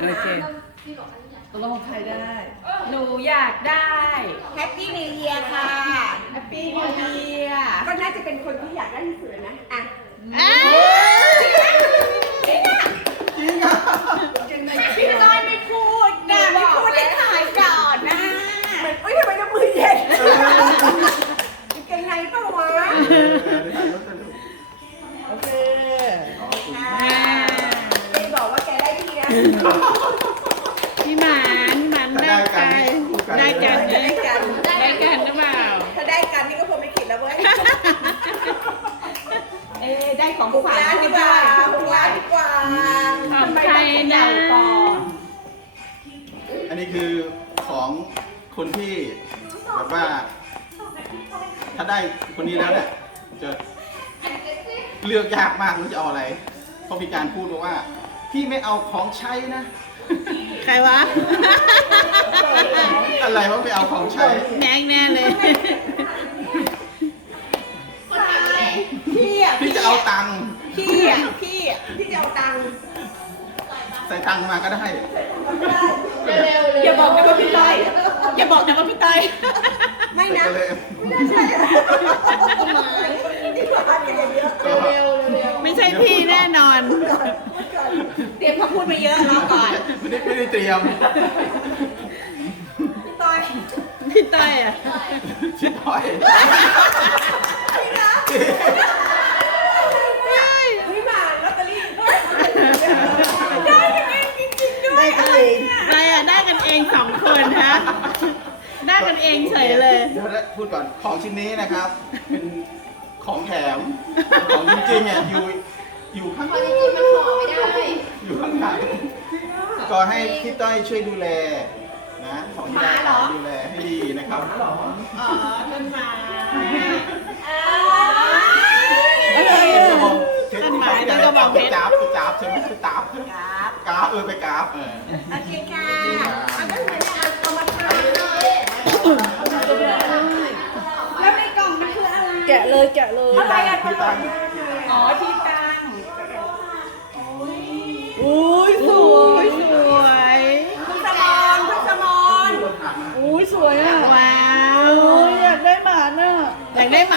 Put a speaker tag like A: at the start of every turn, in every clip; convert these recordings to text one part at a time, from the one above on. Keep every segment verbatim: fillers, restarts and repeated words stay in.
A: โอเคตกลงใครได้
B: หนูอยากได้
C: แฮปปี้นิวเยียร์ค่ะ
B: แฮปปี้นิวเยียร์
C: ก็น่าจะเป็นคนที่อยากได้ที่สุดนะอ่ะ
D: จริงอ่ะ
C: พี่ลอยไม่พูดนะไม่พูดให้ถ่ายก่อนนะมันเอ้ยทำไมน้ำมือเย็นเป็นไงเปล่าวะโอเคไม่บอกว่าแกได้ที่นะ
A: พี่หมานพี่หมานได้ไปได้กัน
C: จะ
A: ได้
C: ได้กัน
A: ได้กันหรือเปล่า
C: ถ้าได้กันนี่ก็คงไม่ผิดแล้วเว้ย
B: เอ๊ได้ของ
C: หก
B: ขวัญ
C: ล้านดีกว่าหกล้านดีกว่า
A: ของใครนะ
D: อันนี้คือของคนที่แบบว่า ถ้าได้คนนี้แล้วเนี่ยจะเลือกยากมากว่าจะเอาอะไรเพราะมีการพูดมาว่า พี่ไม่เอาของใช้นะ
A: ใครวะ
D: อะไรว่าไม่เอาของใช้
A: แม่งแน่เลย
C: พี่อ่ะ
D: พี่จะเอาตังค์
C: พี่อ่ะพี่อ่ะพี่จะเอาตังค์
D: ใส่ตังค์มาก็ได้
B: อย่าบอกนะว่าพี่ต้อยอย่าบอกนะว่าพี่ต้อย
C: ไม่นะ
D: ก็เลย
C: ไม่ใช่หมายที่ร้านกันเยอะ
D: ก็
C: เร็วเร็ว
A: ไม่ใช่พี่แน่นอน
B: เตรียมคำพูดมาเยอะรอก่อน
D: ไม่ได้ไม่ได้เตรียม
C: พี่ต้อย
A: พี่ต้อยอ่ะ
D: ชิดถอย
C: พี่มาลอตเตอรี่ได้กันเองจริงๆด้วยได้เอง
A: อะไรอ่ะได้กันเองสองคนฮะได้กันเองเฉยเลย
D: เดี๋ยวนะพูดก่อนของชิ้นนี้นะครับ เป็นของแถมของจริงๆเนี่ยอยู่อยู่ข้างหลังอยู่ข้างหลังก็ให้พี่ต้อยช่วยดูแลนะของที่ได้ดูแลให้ดีนะครับ
A: อ๋อต้นไม้
D: จะบอกเทปที่เขาจะจับไปจับไปจับใช่ไหมไปจับกราฟเออไปกราฟเออ
C: โอเคค่ะเอาก็เหมือนกันเอามาทานแล้วในกล่องมันคืออะไร
A: แกะเลยแกะเลย
C: อะไรอ่ะ
D: พี่ตั้ง
B: อ๋อที่ตั้ง
A: อุ้ยสวยสวย
C: คุณสมอนคุณสมอน
A: อุ้ยสวยอ่ะว้าวอยากได้หมาน่ะอยากได้หมา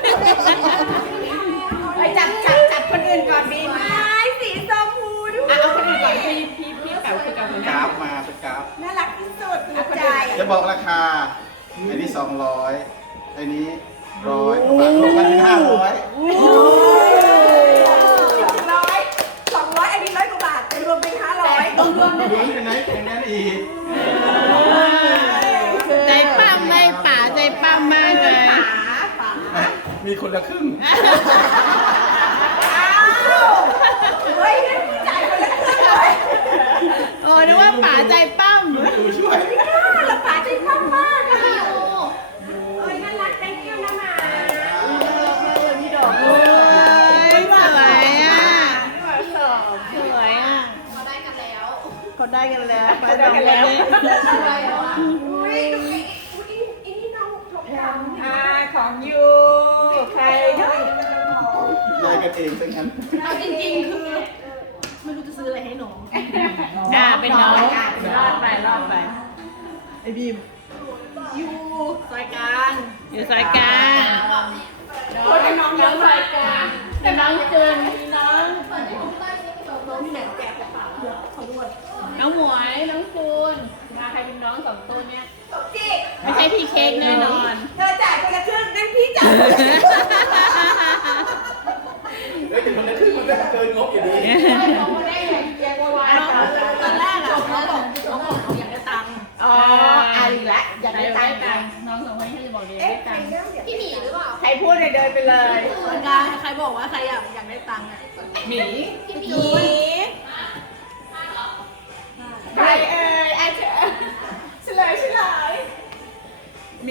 C: ไปจับจับจับคนอื่นก่อนดีไหมสีชมพูด้วย
B: อ่ะเอาคนอื่นก่อนพี่พี่พี่แป๋วคือกับคน
D: ก
B: นั้
D: ราน ฟมาเป็นกราฟ
C: น่ารักที่สุดถูกใจ
D: จะบอกราคาอันนี้สองร้อยอันนี้ร้อยรวมกันเป็นห้าร้อย
C: สองร้อยสองร้อยอันนี้ร้อยกว่าบาทแต่รวมเป็นห้าร้อย
D: รวมเป็นไหนเป็นนั้นอีก
A: ใจปั้มได้ป่าใจปั้มมากเลย
C: ป๋าป๋า
D: มีคนละครึ่ง
C: อ้าวเฮ้ยนั่นผู้จ่ายคนละครึ่งเลย
A: โอ้นึกว่าป่าใจปั้ม
D: ดูช่วย
C: แล้วป๋าใจปั้มมากอะเอ้ยน่ารัก thank you นะหมา
A: โอ้ยสวยอ่ะสวยอ่ะเขาได้กันแล้วเขาได้กันแล้วเขาได้กันแล้ว
C: อุ้ยดูสิอุ้ยอีนี่น้องทองคำ
B: อ่าของยูใครด้วย
D: ได้กันเองซะงั้น
B: เอาจริงๆคือไม่รู้จะซื้ออะไรให้น้อง
A: อ่าเป็นน้อง
B: รอดไปรอดไป
A: ไอ้บีม
B: ยูซอยกลาง
A: อยู่สายกลาง
B: คนเป็นน้องเยอะซอยกลางแต่น้องเกินมีน้อง
A: น้องหมวยน้องจูนมาใครเป็นน้องสองตัวเนี้ย
C: สมจิต
A: ไม่ใช่พี่เค้กแน่นอน
C: เธอจ่ายคนละครึ่งนั่นพี่จ่ายคนละครึ่ง
D: แล้วถึงคนละครึ่งมันก็เกินงบอยู่ดี
B: ตอนแรกอะเขาบอกเขาบอกเขาอยากได้ตังค์
C: อ๋ออ่ะอีกแล้วอยาก
A: ใคร
C: ได้
A: ได้
C: ตังค์
A: ตังค์น้องสองคนที่จะบอกเดี๋ยว
C: เอ๊ะ
A: ได้
C: ใคร
A: ตังค์
C: เริ่มอยาก
B: พี่หมีหรือเปล่า
C: ใครพูดเลยเดินไปเลย
B: ตอนกลางใครบอกว่าใครอยากอยากได้ตังค์อะหมี
C: พี่หมีใครเอ่ยอาจจะเฉลยเฉลย
B: หมี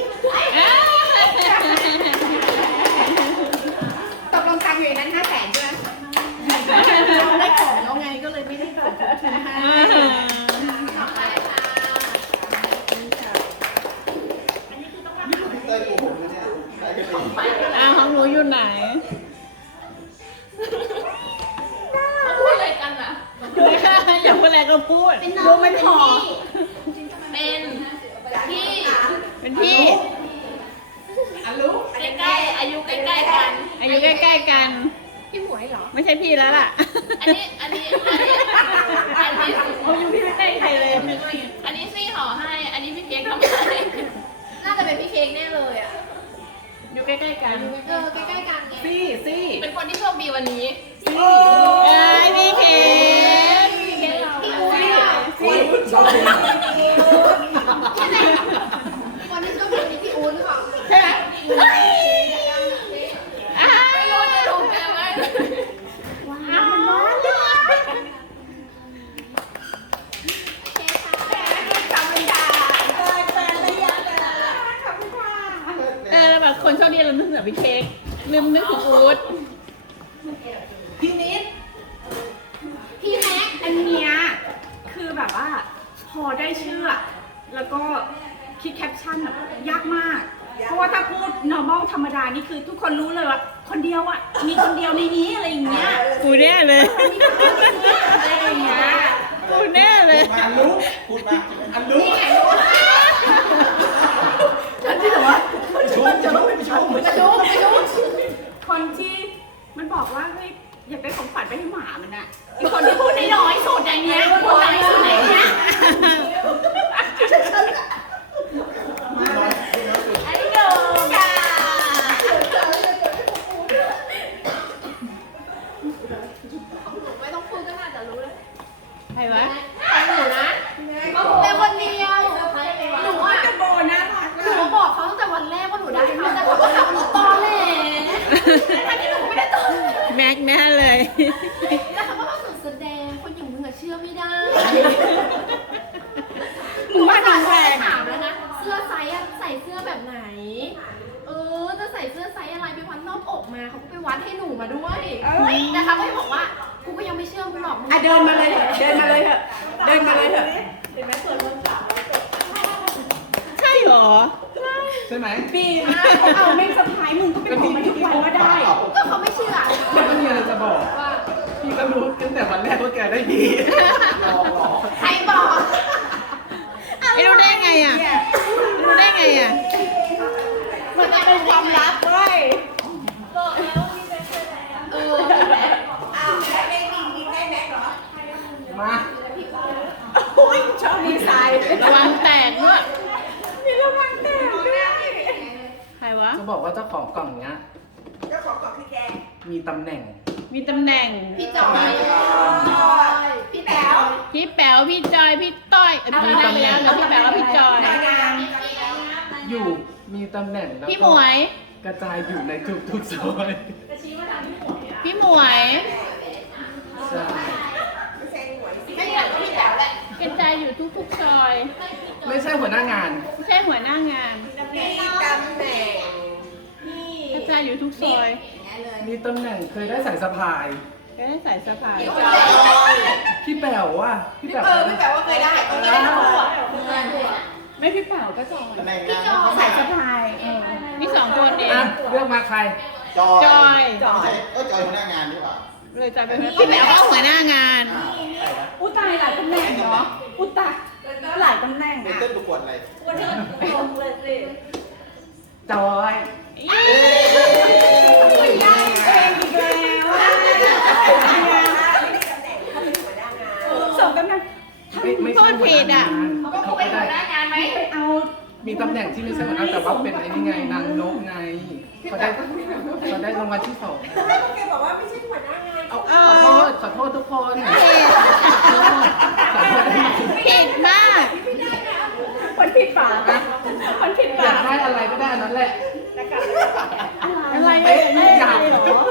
C: ตกลงตังค์อยู่ในนั้นห้าแสนใช่ไหม
B: ได้ของแล้วไงก็เลยไม่ได้ของคืนให้
D: เต้ยโกหกนะเนี่ยได้กันเอง
A: อ้าวของหนูอยู่ไหน
B: พูดอะไรกันอะ
A: อย่าพูดอะไรก็ก็พูด
B: เป็นน้
C: ดู
B: อง
C: มันหอม
B: เป็นพี่
A: เป็นพี่
B: ใกล้ๆอายุใกล้ๆกัน
A: อายุใกล้ๆกัน
B: พี่หมวยเหรอ
A: ไม่ใช่พี่แล้วล่ะ
B: อันนี้อันนี้อันนี้อันนี้
A: เขาอยู่พี่ไม่ใกล้ใครเลย
B: อันนี้ซี่ห่อให้ อันนี้พี่เค้กทำให้น่าจะเป็นพี่เค้กแน่เลยอ่ะ
A: อยู่ใกล้ๆกัน
B: เออใกล้ๆกันไง
C: ซี่ซี่
B: เป็นคนที่โชคดีวันนี้
C: ซี่
A: เอ้ยพี่เค้ก
B: พี่เค้กเรา
C: ซี่
B: พี่
C: ซี่ชอบเลย
B: คนที่โชคดีวันนี้พี่อู๊ดหรือเปล่า
A: ใช่ไหมอ้า
B: ไม่รู้จะถูกใจไหม
A: วมันร้อนเลย
C: ธรรมดาเกินเกินระยะเวลาขอบคุณค่ะ
A: เออแบบคนโชคดีเรานึกถึงพี่เค้กลืมนึกถึงอู๊ด
C: พี่นิด
B: พี่แม็ก
C: อันเนี้ยคือแบบว่าพอได้ชื่ออะแล้วก็คิดแคปชั่นแบบยากมาก เพราะว่าถ้าพูด normal ธรรมดานี่คือทุกคนรู้เลยว่าคนเดียวอ่ะมีคนเดียวในนี้อะไรอย่างเงี้ย
A: กูแน่เลย
C: มีคนเดียวในนี้อะไรอย่างเงี้ย
A: กูแน่เลย
D: มาอันรู้พูดมาอันรู้
C: ฉันที่แบบว่า
D: ชมจะรู้ไม่ชม
C: กระดูกกระดูกคนที่มันบอกว่าเฮ้ยอยากได้ของขวัญไปให้หมามันอะอีกคนที่พูดน้อยๆสุดอย่างเงี้ยพูดน้อยสุดอย่างเงี้ย
B: อันนี้โดมค่ะ ไม่ต้องพูดก็น่าจะรู้เลย
A: ใครวะ
B: ของหนูนะเป็นคนเดียวหนูอ่ะ
C: จะโบน่ารัก
B: หนูมาบอกเขาตั้งแต่วันแรกว่าหนูได้เขาแต่เขาก็ถามว่าหนูตอแหลทั้งที่หนูไม่ได้ตอแหล
A: แม็กแน่เลย
B: แล้วเขาก็ว่าหนูแสดงคนอย่างมึงอะเชื่อไม่ได้
C: หนูว่าหนูแพง
B: ถามแล้วนะ เสื้อไซส์อะใส่เสื้อแบบไหน เออ จะใส่เสื้อไซส์อะไรไปวัดรอบอกมาเขาก็ไปวัดให้หนูมาด้วยแต่เขาก็บอกว่ากูก็ยังไม่เชื่อมึงหรอกมึง
C: อ่ะเดินมาเลยเถอะเดินมาเลยเถอะเดินมาเลยเถอะ
A: ใช่เหรอ
D: ใช่ไหม
C: ปีมากเขาเอาไม่สะพายมึงก็เป็นของมันทุกวันก็ได้
B: ก็เขาไม่เชื่อ
D: แล้วก็มีอะไรจะบอก
B: ว่า
D: พี่ก็รู้ตั้งแต่วันแรกว่าแกได้ดีหลอกหลอก
B: ใครบอก
A: ไอ้รู้ได้ไงอ่ะรู้ได้ไงอ่ะ
C: มันเป็นความลับด้วย
B: เออแม่
D: มา
C: โอ้ยชอบดีไซน์
A: ระวังแตกด้วย
C: มีระวังแตกด้วย
A: ใครวะ
E: จะบอกว่าเจ้าของกล่องเนี้ย
C: เจ้าของกล่องพี่แก
E: มีตำแหน่ง
A: มีตำแหน่ง
B: พี่จอยพี่แต๋ว
A: พี่แป๋ว พี่จอย พี่ต้อยเอ้ยพี่ได้ไปแล้วเหลือพี่แป๋วกับพี่จอย
E: อยู่มีตำแหน่งแล้ว
A: พี่หม
E: ก็
A: วย
E: กระจายอยู่ในทุกๆซอย
A: พี่หมวย
E: ใช่
B: ไม่อยากพี่แต๋วแหละ
A: กระจายอยู่ทุกๆซอย
E: ไม่ใช่หัวหน้างาน
A: ไม่ใช่หัวหน้างาน
C: มีตำแหน่ง
A: กระจายอยู่ทุกซอย
E: มีตำแหน่งเคยได้สายสะพาย
A: ก็ได้ใส่สะพาย
E: พี่แป๋วว่ะพี่แป๋ว
C: เออพี่แปลว่าเคยได้ต้องได้ทั้งหมด
A: ไม่พี่แป๋วก็จอย
D: ตำแหน่งงาน
A: ใส่สะพายเออนี่สองคนเอง
E: อ่ะเลือกมาใคร
D: จอย
A: จอย
D: ไม่ใช่เออจอยหัวหน้างานดีกว่า
A: เลยจอยเป็นพี่แป๋วก็หัวหน้างาน
C: อุยตายหลายตำแหน่งเนาะอุยตายหลายตำแหน่ง
D: ใน
C: อ่ะ
D: เต้นประกวดอะไร
E: จอย
C: ได้เองอีกแล้วอ่ะสมกันนะ
E: ไม่ไม่ใช่หัวหน้างาน
B: ก็คงเป็นหัวหน้างานไหม
C: เอา
E: มีตำแหน่งที่ไม่ใช่หัวหน้าแต่ว่าเป็นไอ้นี่ไงนางนกไงเขาได้เขาได้รางวัลที่สอง
C: แกบอกว่าไม่ใช่หัวหน้างาน
E: เอาขอโทษขอโทษทุกคน
A: ผิดมาก
C: คนผิดฝาคนผิด
E: อยา
C: ฝาก
E: ได้อะไรก็ได้นั่นแหละ
A: อะไร
E: เอ๊ะ
A: ได้
E: อยาก
A: อะไรเหรอ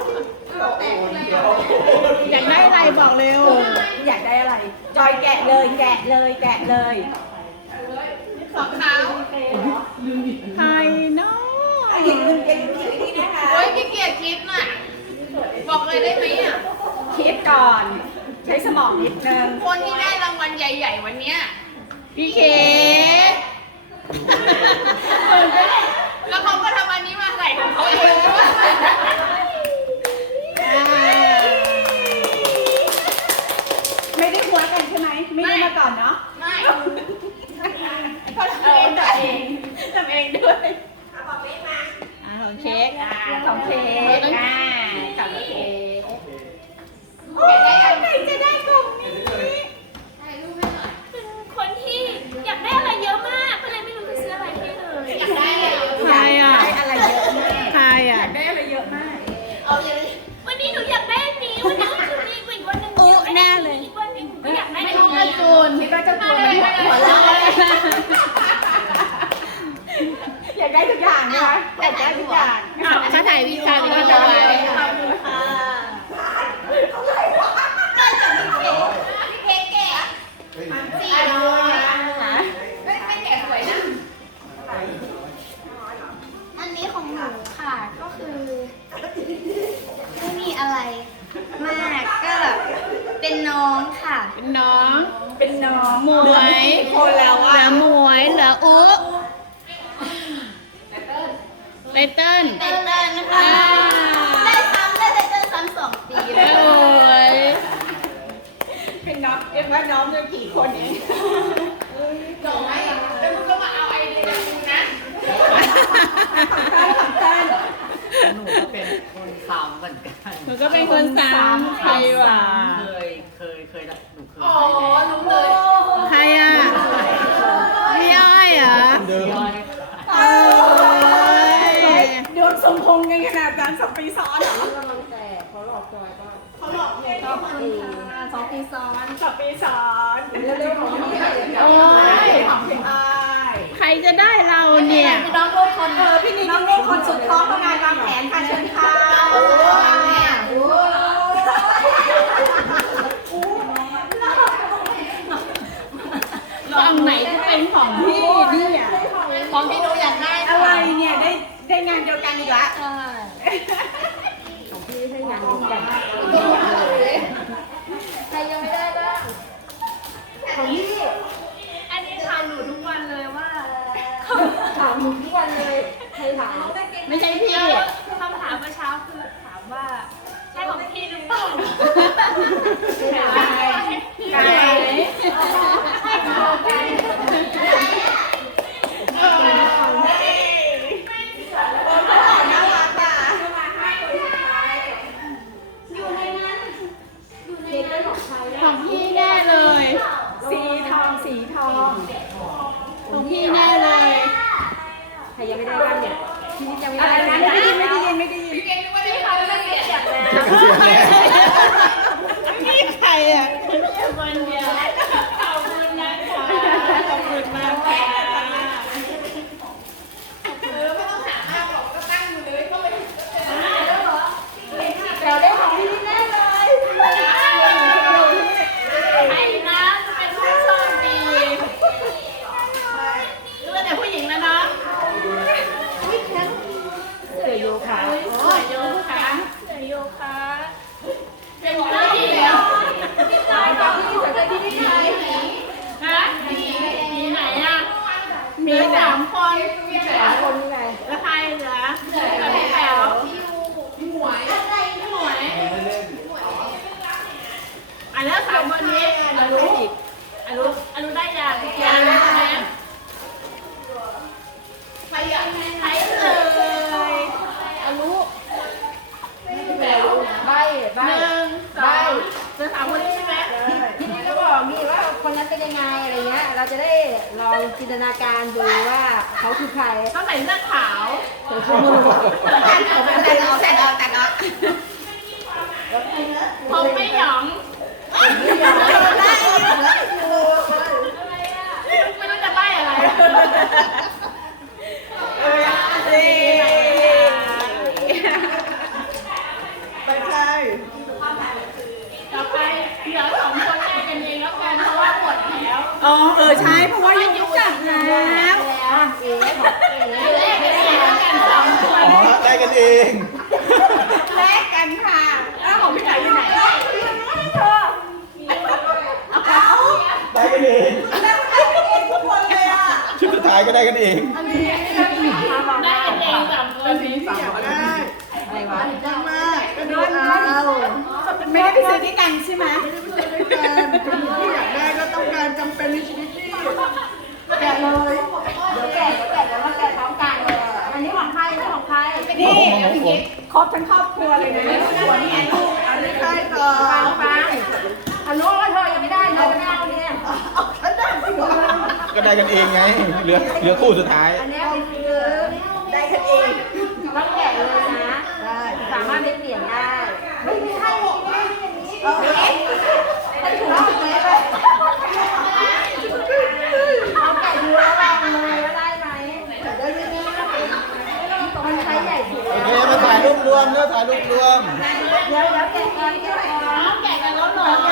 A: อยากได้อะไรบอกเร็ว
C: อยากได้อะไร จอยแกะเลยแกะเลยแกะเลย
B: ของเขา
A: ใครเนาะ
C: อย่าลืมอย่าลืมถือนี่นะคะ
B: โอ๊ยขี้เกียจคิดน่ะ บอกเลยได้ไหมอ่ะ
C: คิดก่อน ใช้สมองนิดนึง
B: คนที่ได้รางวัลใหญ่ ๆ วันเนี้ย
A: พี่เค้ก
B: แล้วเขาก็ทำอันนี้มาใส่ของเขาเอง
A: อ่า
C: ไม่ได้หัวกันใช่ไหมไม่ได้
A: ฝุ่น
C: คิดว่าเจ้าตัวมันหัวหัวเราะอยากได้ทุกอย่างนะคะอยากได้ทุกอย่าง
A: ถ้าถ่ายวิจารณ์ก็จะไว้
B: สี่ร้อยไม่ไม่แก่สวยนะ
F: อันนี้ของหนูค่ะ ก็คือไม่มีอะไรมากก็แบบเป็นน้องค่ะ
A: เป็นน้อง
C: เป็นน้อง
A: หมวย
C: คนแล้ว
A: เห
C: อ่ะ
A: ลือหมวยเหลืออุ๊ไตเติ้ล
F: เป็นเต้นนะคะ ได้ซ้ำได้ไตเติ้ลซ้ำสองปีเล
A: โอ้
F: ย
A: ย
C: เป็นน้องเอ็มว่าน้องจะกี่คนเอง
B: จบไหมแล้วมึงก็มาเอาไอเดียจากกูนะ
G: หนูก็เป็นคนซ้ำเหมือนกัน
A: หนูก็เป็นคนซ้ำใครวะ
G: เคย เคย เคยได้หนูเคย
B: อ๋อ
G: ให้แล้ว
B: รู้เลย
A: ใครอ่ะพี่อ้อยเหรอ
D: เดิม
G: ย้อย
A: โอ้ย
C: โดนสมพงษ์กันขนาดนั้นสองปีซ้อนเหรอ
F: สองปีซ้อน
C: สองปีซ้อนเร็วๆของพี่
A: โอ้ย
C: ของพี่อ้าย
A: ใครจะได้เราเนี่ย
F: น้องลูกคน
C: เออพี่นิดน้องลูกคนสุดท้องทำงานวางแผนค่ะเชิญค่ะ
A: ฝั่งไหนจะเป็นของพี่เนี่ย
B: ของที่หนูอยากได้
C: อะไรเนี่ยได้ได้งานเดียวกันอีกละ
F: ใช่
B: ใครยังไม่ได้บ้าง
C: อันนี้ถามหนูทุกวันเลยว่า
A: ไม่ใช่พี่
C: คำถามเมื่อเช้าคือถามว่าใช่ของพี่หรือเปล่าไก่ไก่น่ารักอ่ะ
A: ของพี่แน่เลย
C: สีทองสีทอง
A: ของพี่แน่เลย
C: อะไรนะไม่ได้ยินไม่ได้ยินไม่ได้ยิน
B: พี่เก่งนึกว่าได้เขาแล้วเสียแล้ว
A: นี่ใครอ่ะคนเดียวขอบคุณนะคะขอบคุณมากค่ะ
B: เออไม่ต้องหามากหรอกก็ตั้งอยู่เลยก็ไม่ได้
C: เราได้ของพี่แน่เลย
A: ใครนะจะเป็นผู้โชคดีดูแต่ผู้หญิงแล้วเนาะ
C: เสือโยคะ
A: สวยโยคะ
C: เสือโยคะ
A: เป็นผู้หญิงแล้ว
C: ตายกับพี่สนใจที่นี่ไหน
A: ฮะมีไหนอ่ะ มีสามคนสามคนไงแล้วใครเหลือเหลือพี่แป๋วพี่หมวยพี่หมวยอันแล้วสามคนนี้อนุอีกอนุอนุได้ยังยังใช่ไหม
B: ใครอ่ะ
A: ใครเอ่ยอนุพี่แป๋วใบใบหนึ่งสองเจอสามคนนี้ใช่ไหม
H: ทีนี้ก็บอกนี่ว่าคนนั้นเป็นยังไงอะไรเงี้ย เราจะได้ลองจินตนาการดูว่าเขาคือใคร
A: ต้องใส่เสื้อขาว
B: ตัดออกตัดออกตัดออกตัดออก
A: ผมไม่หยองไม่รู้จะใบอะไร
C: เออสิ
A: ไม่ใช่ต่อไปเหลือสองคนแรกกันเองแล้วกันเพราะว่าหมดแล้ว
C: อ๋อเออใช่เพราะว่ายุจับแล้ว
A: แรกกันเองแล้วกันสองคน
D: อ๋อได้กันเอง
C: แลกกันค่ะแล้วของพี่ไก่อยู่ไหน
D: ได้กันเอง
C: ทุกคนเลยอ่ะ
D: ชุดสุดท้ายก็ได้กันเอง
A: ได้กันเองสามคนนี้สามคน
H: อะไรวะ
C: นอนเอาไม่ได้ไปซื้อที่กันใช่ไหม
A: ที่อยากได้ก็ต้องการจำเป็นในชีวิตที่
H: แกะเลยเดี๋ยวแกะเดี๋ยวแกะเดี๋ยวมาแกะพร้อมกันเลยอันนี้ของใครอันนี้ของใคร
C: นี่ครบทั้งครอบครัวเลยนะหัวนี่ไงลูกอันนี้ใครต่อ
H: ฟังฟังอ่ะรู้ว่าเธอยังไม่ได้เธอไม่เอาเนี่ย
D: ก็ได้กันเองไง เหลือเหลือคู่สุดท้าย
H: อันนี้คือได้กันเองต้องแกะเลยนะสามารถได้เปลี่ยนได้ไม่ไม่ใช่ไม่ใช่อย่างนี้เออให้ถูกไหม
D: วมแล้วถ่ายรูปรวม
H: เดี๋ยวเดี๋ยวแกะก่อนแกะก่อน
A: แกะกันแล้วเหรอ